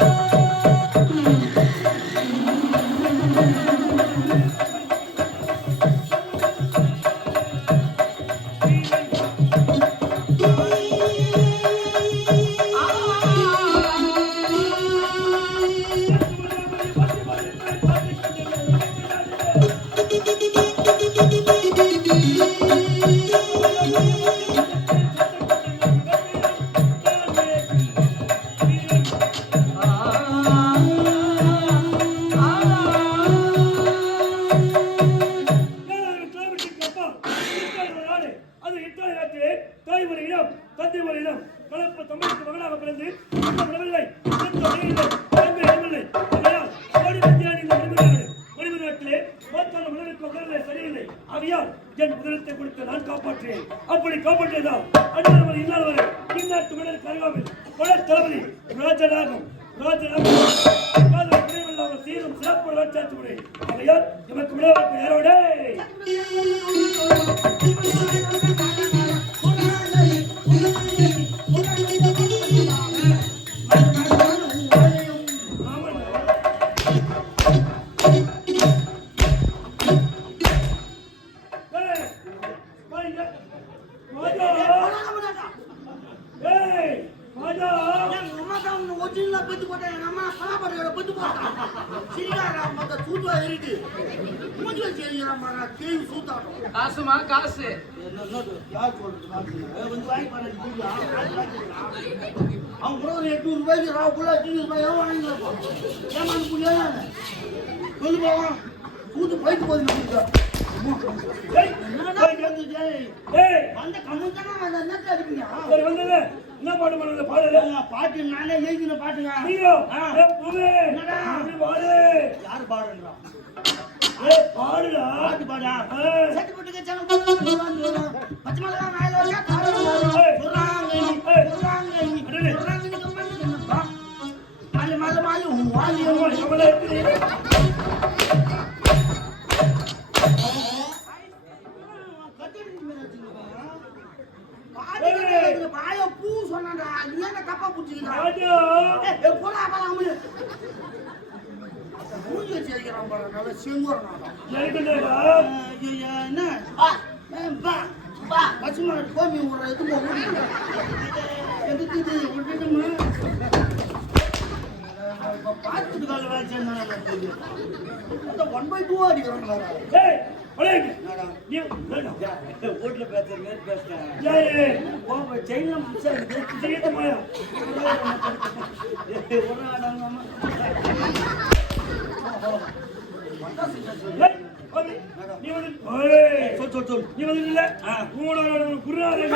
you. நாட்டிலே இனம், தந்தை ஒரு இனம். கலப்பு தமிழுக்கு மகனாக பிறந்து சொந்த விடவில்லை, சொந்த வழியில்லை, தந்தை இடமில்லை. ஆகையால் கோடி மத்தியான இந்த மணிமணி நாடு. நாட்டிலே பார்த்தால் மனிதனுக்கு உடல்நிலை சரியில்லை. ஆகையால் என் முதலத்தை கொடுத்து நான் காப்பாற்றினேன். அப்படி காப்பாற்றியதால் அண்ணாவரை இன்னாதவரை இந்நாட்டு மன்னருக்கு அருகாமையில் பல தளபதி ராஜநாகம் ராஜநாகம் சீரும் சிறப்பு முறை ஆகையால் எமக்கு விளையாட்டு காசுமா காசு. அவன் கூட ஒரு எட்நூறு ரூபாய்க்கு ரூபா ஃபுல்லாக எட்நூறு ரூபாய் வாங்கிக்கலாம் ஏமாந்து புரியாது சொல்லு போவான் கூத்து போயிட்டு போகுது. என்ன பாட்டு பண்ணது பாடல? பாட்டு நானே எழுதின பாட்டுங்க பூவே. யாரு பாடுன்றா ஏய், பாடுடா பாட்டு பாடா ஆ. சட்டி போட்டுக்க சேனல் போட்டு பச்சை மிளகா மேல வச்சா காரம் வரும். ஏய். சொல்றாங்க ஏய். சொல்றாங்க அடடே. சொல்றாங்க நீ கம்மன் என்னப்பா மாலி மாலி மாலி உன் வாலி அம்மா, எவ்வளவு இருக்குது? பாய பூ சொன்னா நீ என்ன தப்பா புடிச்சுக்கிறா ராஜா. போடா போடா மூஞ்சி வச்சு அடிக்கிறான் பாரு நல்லா செங்குறான் ஜெயிக்கணும்டா. என்ன ஆ, பா பா பசுமா கோமி ஒரு இது எதுக்கு இது விட்டுட்டுமா பார்த்துட்டு கால வேலை ஒன் பை டூ அடிக்கிறாங்க வீட்டுல பேசுற பேசுறேன் ஏய், செயின்ல முடிச்சா இருக்கு செய்யட்ட போயா. ஏய், வந்து. நீ வந்து ஏய், சொல் சொல் சொல் நீ வந்து இல்ல உங்களோட குருநாதன்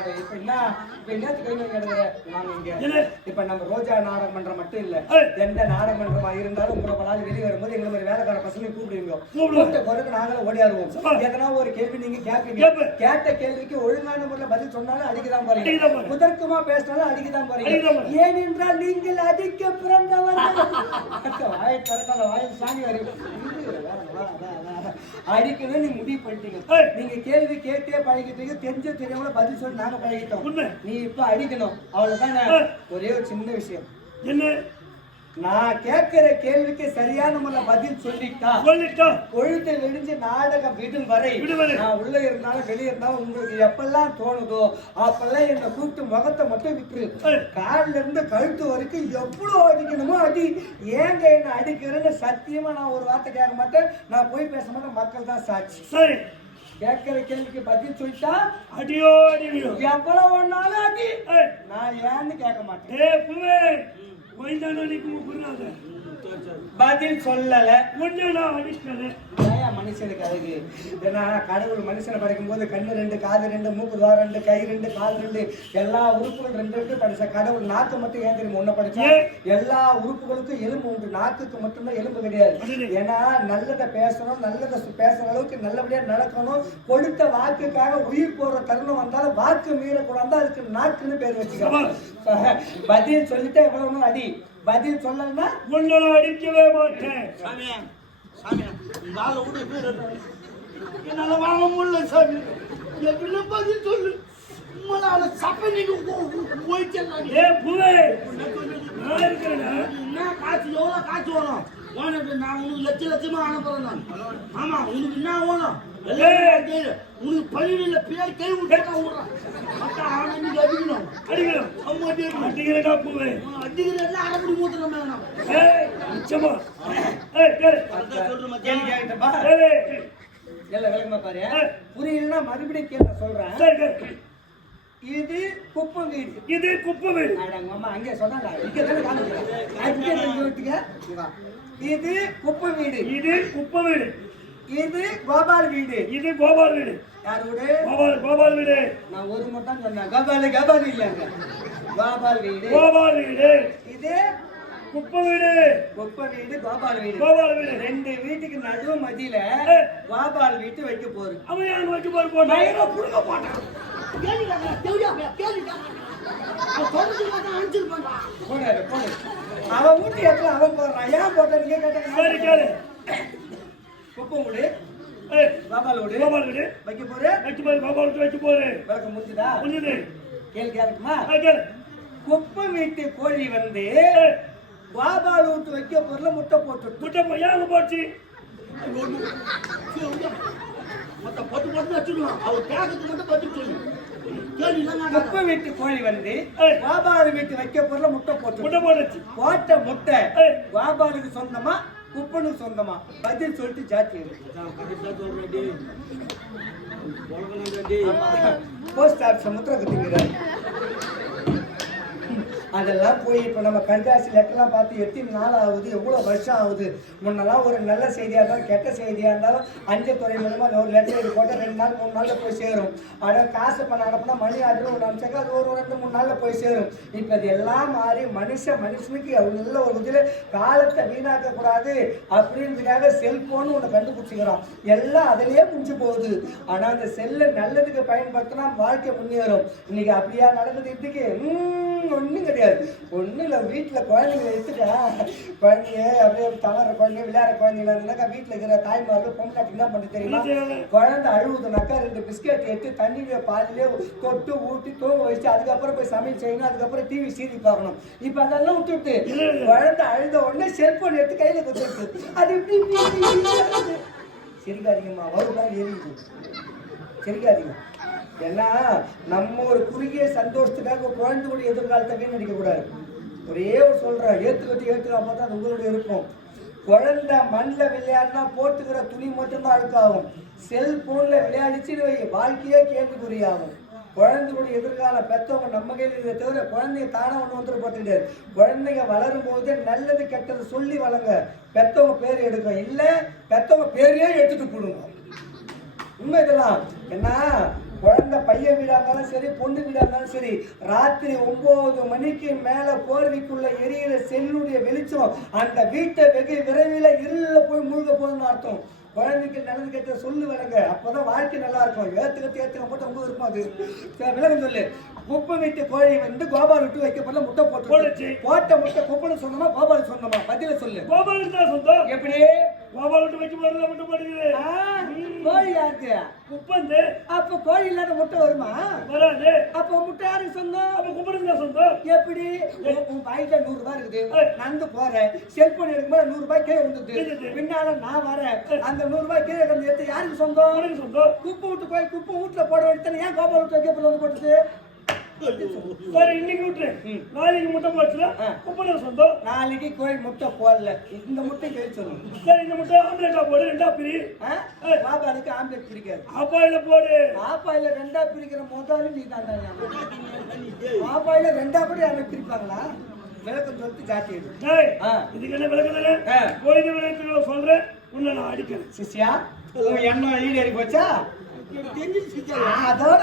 அவசரப்படாத இப்ப என்ன இப்ப என்னத்துக்கு? இப்ப நம்ம ரோஜா நாடகம் மன்றம் மட்டும் இல்ல. எந்த நாடக மன்றமா இருந்தாலும் உங்களை பலாது வெளியே வரும்போது எங்களை மாதிரி வேலைக்கார பசங்க கூப்பிடுவீங்க. கூப்பிட்ட பிறகு நாங்களும் ஓடியாருவோம். எதனா ஒரு கேள்வி நீங்க கேட்பீங்க. கேட்ட கேள்விக்கு ஒழுங்கான முறையில் பதில் சொன்னாலும் அடிக்கதான் போறீங்க. முதற்கமா பேசினாலும் அடிக்கதான் போறீங்க. ஏனென்றால் நீங்கள் அடிக்க பிறந்தவர்கள் வாயை திறக்காத வாயில் சாணி வரையும் அடிக்கணும் நீ முடிவு பண்ணிட்டீங்க. நீங்க கேள்வி கேட்டே பழகிட்டீங்க. தெரிஞ்ச தெரியாமல பதில் சொல்லி நாங்க பழகிட்டோம். நீ இப்ப அடிக்கணும். அவ்வளவுதாங்க ஏய். ஒரே ஒரு சின்ன விஷயம். என்ன? நான் கேட்கிற கேள்விக்கு சரியான முறையில் பதில் சொல்லிட்டா சொல்லிட்டா. பொழுது விடிஞ்சு நாடகம் விடும் வரை. நான் உள்ள இருந்தாலும் வெளியே இருந்தாலும் உங்களுக்கு எப்பெல்லாம் தோணுதோ அப்பெல்லாம் என்னை கூப்பிட்டு முகத்தை மட்டும் விட்டுரு. கால்ல இருந்து கழுத்து வரைக்கும் எவ்வளவு அடிக்கணுமோ அடி. ஏங்க என்ன அடிக்கிறேன்னு சத்தியமா நான் ஒரு வார்த்தை கேட்க மாட்டேன். நான் போய் பேச மாட்டேன். மக்கள் தான் சாட்சி. சரி. கேட்கிற கேள்விக்கு பதில் சொல்லிட்டா அடியோ அடிவிடும் எவ்வளவு ஒன்னாலும் அடி. நான் ஏன்னு கேட்க மாட்டேன். ஏய், புவே வைந்தானோ நீ குருநாதன் பதில் சொல்லல. மனுஷனுக்கு அதுக்கு? ஏன்னா கடவுள் மனுஷனை படைக்கும் போது கண்ணு ரெண்டு காது ரெண்டு மூக்கு துவாரம் ரெண்டு கை ரெண்டு கால் ரெண்டு எல்லா உறுப்புகள் ரெண்டு ரெண்டு படிச்ச கடவுள் நாக்கு மட்டும் ஏன் தெரியுமா ஒண்ணு படிச்சா? எல்லா உறுப்புகளுக்கும் எலும்பு உண்டு. நாக்குக்கு மட்டும்தான் எலும்பு கிடையாது. ஏன்னா நல்லதை பேசணும் நல்லதை பேசுற அளவுக்கு நல்லபடியா நடக்கணும். கொடுத்த வாக்குக்காக உயிர் போற தருணம் வந்தாலும் வாக்கு மீறக்கூடாது அதுக்கு நாக்குன்னு பேர் வச்சுக்கலாம் பதில் சொல்லிட்டா எவ்வளவு அடி? பதில் சொல்லலைன்னா உன்னை அடிக்கவே மாட்டேன். என்னால வாங்க முடியல சாமி. எப்படி பதில் சொல்லு? உங்களால சப்ப நீங்க போயிட்டேன் ஏ புவே. நான் இருக்கிறேன்னா என்ன காசு எவ்வளோ காசு வேணும்? உனக்கு நான் உனக்கு லட்ச லட்சமா அனுப்புறேன் நான் ஆமா உனக்கு என்ன வேணும். உனக்கு பள்ளியில பேர் கை விட்டு விடுறேன் மத்த அவனை நீங்க அடிக்கணும் அடிக்கிறேன் அம்மா அடிக்கணும் அடிக்கிறேன்டா புவே மூத்திரம் ஏய் நிச்சயமா ஏய் அதான் கேள்வி கேட்டப்பா விளக்கமா பாரு புரியலன்னா மறுபடியும் கேட்க சொல்றேன் சரி இது குப்பை வீடு. இது குப்பை வீடு அம்மா அங்கே சொன்னாங்க இங்க தானே காமிக்கிறேன் அங்கே இது குப்பை வீடு இது குப்பை வீடு இது கோபால் வீடு இது கோபால் வீடு யார் வீடு கோபால் கோபால் வீடு நான் ஒரு மட்டும் சொன்னேன் கோபால் கோபால் இல்லைங்க கோபால் வீடு. கோபால் வீடு. இது குப்பை வீடு. குப்பை வீடு கோபால் வீடு. கோபால் வீடு. ரெண்டு வீட்டுக்கு நடுவு மதியில. கோபால் வீட்டு வைக்க போகுது அவன் ஏன் வைக்க போற போட்டான் புடுங்க போட்டான். கேள்விக்காரன், கேள்வியா, கேள்விக்காரன். அவன் வீட்டு இடத்துல அவன் போடுறான். ஏன் போட்ட? நீங்க சரி கேளு. கேட்ட குப்பை வீடு. கோபால் வீடு. கோபால் வீடு. வைக்க போற வைக்க போற கோபால் வீட்டு வைக்க போற விளக்கம் முடிஞ்சுதா? புரியுது கேள்வி கேட்குமா ஆ, கேளு குப்பை வீட்டு கோழி வந்து கோபால் வீட்டு வைக்க பொருளை முட்டை போட்டு முட்டை போ- ஏன் அங்க போச்சு. மொத்த பொட்டு பொட்டு வச்சுடுவான். அவர் கேட்கறதுக்கு மட்டும் பதில் சொல்லு. குப்பை வீட்டு கோழி வந்து. கோபால் வீட்டு வைக்க பொருளை முட்டை போட்டு முட்டை போட்டுச்சு போட்ட முட்டை ஏய். கோபாலுக்கு சொந்தமா குப்பனுக்கு சொந்தமா பதில் சொல்லிட்டு ஜாத்தி. போஸ்ட் ஆஃபீஸ் முத்திர குத்திக்கிறாரு அதெல்லாம் போய் இப்போ நம்ம கண்காட்சி லெட்டர்லாம் பார்த்து எத்தனை நாள் ஆகுது எவ்வளோ வருஷம் ஆகுது? முன்னெல்லாம் ஒரு நல்ல செய்தியாக இருந்தாலும் கெட்ட செய்தியாக இருந்தாலும் அஞ்சு துறை மூலமாக ஒரு லெட்டர் எழுதி போட்டு ரெண்டு நாள் மூணு நாளில் போய் சேரும். ஆனால் காசு பண்ண அனுப்புனா மணி ஆர்டர் ஒரு அனுப்பிச்சாக்கா அது ஒரு ரெண்டு மூணு நாளில் போய் சேரும். இப்போ அது எல்லாம் மாறி மனுஷன் மனுஷனுக்கு நல்ல ஒரு இதில் காலத்தை வீணாக்கக்கூடாது அப்படின்றதுக்காக செல்ஃபோன் ஒன்று கண்டுபிடிச்சிக்கிறோம். எல்லாம் அதிலேயே முடிஞ்சு போகுது. ஆனால் அந்த செல்லை நல்லதுக்கு பயன்படுத்தினா வாழ்க்கை முன்னேறும். இன்னைக்கு அப்படியா நடக்குது இதுக்கு ஒன்றும் கிடையாது ஒன்றும் இல்லை வீட்டில் குழந்தைங்களை எடுத்துட்டா குழந்தைங்க அப்படியே தவற குழந்தைங்க விளையாட குழந்தைங்களா இருந்தாக்கா வீட்டில் இருக்கிற தாய்மார்கள் பொம்னாட்டி என்ன பண்ணி தெரியுமா? குழந்தை அழுவுதுனாக்கா ரெண்டு பிஸ்கெட் எடுத்து தண்ணியில பாலிலே தொட்டு ஊட்டி தூங்க வச்சு அதுக்கப்புறம் போய் சமையல் செய்யணும் அதுக்கப்புறம் டிவி சீரி பார்க்கணும். இப்போ அதெல்லாம் விட்டுட்டு குழந்தை அழுத உடனே செல்போன் எடுத்து கையில கொடுத்துருக்கு அது ஆகுது. சிரிக்காதீங்கம்மா வருதான் எரியுது சிரிக்காதீங்க. ஏன்னா நம்ம ஒரு குறுகிய சந்தோஷத்துக்காக குழந்தைகளுடைய எதிர்காலத்தை வீணடிக்க கூடாது. ஒரே ஒரு சொல்கிறேன் ஏத்துக்கிட்டு ஏற்றுக்காம தான் அது உங்களுடைய இருக்கும் குழந்தை மண்ணில் விளையாடினா போட்டுக்கிற துணி மட்டும்தான் அழுக்காகும். செல்போன்ல விளையாடிச்சுன்னு வாழ்க்கையே கேள்விக்குறியாகும். குழந்தைகளுடைய எதிர்காலம் பெற்றவங்க நம்ம கையில் இதை தவிர குழந்தைங்க தானே ஒன்று வந்துட்டு பார்த்துட்டு குழந்தைங்க வளரும் போதே நல்லது கெட்டது சொல்லி வளங்க. பெற்றவங்க பேர் எடுக்கும் இல்லை பெற்றவங்க பேரையே எடுத்துட்டு போடுங்க. உண்மை இதெல்லாம். என்ன குழந்தை பையன் வீடா இருந்தாலும் சரி பொண்ணு வீடா இருந்தாலும் சரி ராத்திரி ஒன்பது மணிக்கு மேல போர்வைக்குள்ள எரியிற செல்லுடைய வெளிச்சம் அந்த வீட்டை வெகு விரைவில் இருளில் போய் மூழ்க போகுதுன்னு அர்த்தம். குழந்தைக்கு நல்லது கெட்ட சொல்லு விலங்க. அப்பதான் வாழ்க்கை நல்லா இருக்கும். ஏத்துக்க ஏத்துக்க போட்டு ரொம்ப இருக்கும் அது. விலகம் சொல்லு. குப்பை வீட்டு கோழி வந்து கோபால் விட்டு வைக்கப்படல முட்டை போட்டு. போட்ட முட்டை குப்பைன்னு சொன்னமா கோபால் சொன்னமா? பதில சொல்லு. சொந்தம் எப்படி? கோபால் விட்டு வைக்க போறதுல முட்டை போடுது ஆ, கோழி யாருக்கு? குப்பந்து. அப்ப கோழி இல்லாத முட்டை வருமா? வராது. அப்ப முட்டை யாருக்கு சொந்தம்? அப்ப குப்பனுக்கு தான் சொந்தம். எப்படி? உன் பாக்கெட்ல நூறு ரூபாய் இருக்குது. நடந்து போறேன் செல்போன் எடுக்கும்போது நூறு ரூபாய் கீழே. வந்துட்டு பின்னால நான் வரேன். அந்த நூறு ரூபாய் கீழே எடுத்து யாருக்கு சொந்தம்? சொந்தம்? குப்பை விட்டு போய் குப்பை வீட்டுல போட வேண்டியது ஏன் கோபால் விட்டு வைக்க வந்து போட்டுச்சு சரி இன்னைக்கு விட்டுரு. நாளைக்கு முட்டை ஆ. குப்பனுக்கு சொந்தம். நாளைக்கு கோழி முட்டை போடல. இந்த முட்டை கேள்வி சொல்லணும் சரி இந்த முட்டை ஆம்லேட்டா போடு ரெண்டா பிரி? பாபாளுக்கு ஆம்லெட் பிடிக்காது. அப்பாயில போடு. பாப்பாயில ரெண்டா பிரிக்கிற முதல்ல நீ தான் பாப்பாயில ரெண்டா கூட யாரும் பிரிப்பாங்களா? விளக்கம் சொல்லிட்டு ஆ. இதுக்கு என்ன விளக்குதல ஆ. கோயில் விளக்கங்களை சொல்றேன் உன்னை நான் அடிக்கிறேன் சிஷ்யா உன் எண்ணம் ஈடேறி போச்சா. அதோட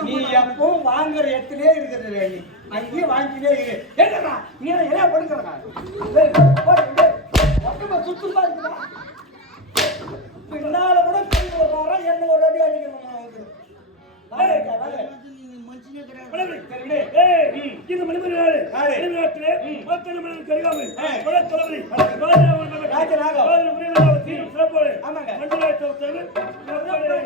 நீ. எப்பவும் வாங்குற இடத்துலயே இருக்கிறது அங்கேயே வாங்கிட்டே இரு. என்னடா நீ என்ன படிக்கிறா சுத்தமா இருக்குதா பின்னால கூட திரும்பி வர்றாரா என்ன ஒரு அடி அடிக்கணும் இந்த மணிமணி நாடு. நாடு. மணிமணியாற்றிலே மத்தன மணி கரிகாமை ஆ. போல ஆமாங்க. மண்டலாய் சௌத்தர்